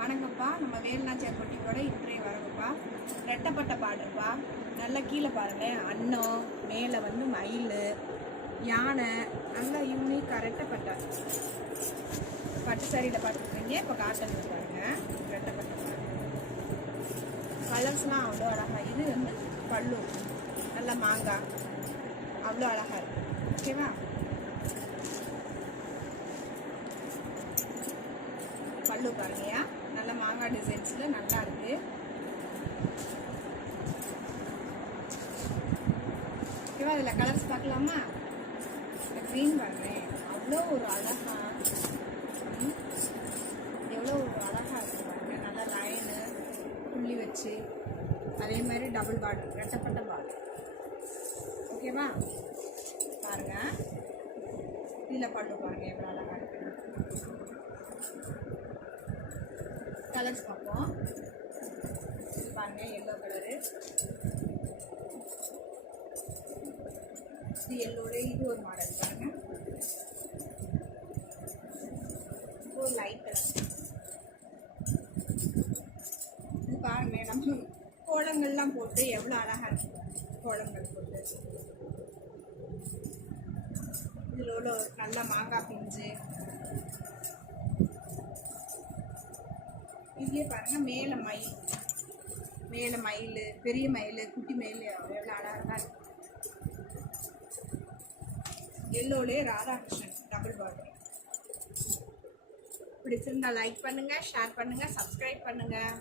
வணங்கப்பா. நம்ம வேலுநாச்சியார் பொட்டியோட இன்றைய வரவுப்பா. ரெட்டப்பட்ட பாடுப்பா. நல்லா கீழே பாருங்கள், அன்னம் மேலே வந்து மயில் யானை, நல்லா யூனிக்காக ரெட்டப்பட்டை பட்டு சாரியில் பார்த்துருக்கீங்க. இப்போ காட்டன் பாருங்க, ரெட்டப்பட்ட பாடு. கலர்ஸ்லாம் அவ்வளோ அழகாக. இது வந்து பல்லு நல்லா மாங்காய், அவ்வளோ அழகாக இருக்குது. ஓகேவா? பல்லு பாருங்கயா, நல்ல மாங்காய் டிசைன்ஸில் நல்லா இருக்குது. ஓகேவா? அதில் கலர்ஸ் பார்க்கலாமா? இந்த க்ரீன் பாருங்களேன், அவ்வளோ ஒரு அழகா, எவ்வளோ ஒரு அழகாக இருக்குது பாருங்க. நல்லா லைனு புள்ளி வச்சு, அதே மாதிரி டபுள் பார்டர், ரெட்டப்பட்ட பார்டர். ஓகேவா? பாருங்க, இதில் பல்லு பாருங்க எவ்வளோ அழகாக இருக்குது. கலர்ஸ் பார்ப்போம். பாருங்க, எல்லோ கலரு, இது எல்லோட இது ஒரு மாடல் பாருங்க. ஒரு லைட் கலர். இது பாருங்க, நம்ம கோலங்கள்லாம் போட்டு எவ்வளோ அழகாக இருக்கு. கோலங்கள் போட்டு இதில் உள்ள நல்ல மாங்காய் பிஞ்சு. இதுலேயே பாருங்கள், மேலே மயில், பெரிய மயில், குட்டி மயில், எவ்வளோ அழகாக இருக்கு. எல்லோலேயே ராதாகிருஷ்ணன் டபுள் பார்டர். பிடிச்சிருந்தா லைக் பண்ணுங்கள், ஷேர் பண்ணுங்கள், சப்ஸ்கிரைப் பண்ணுங்கள்.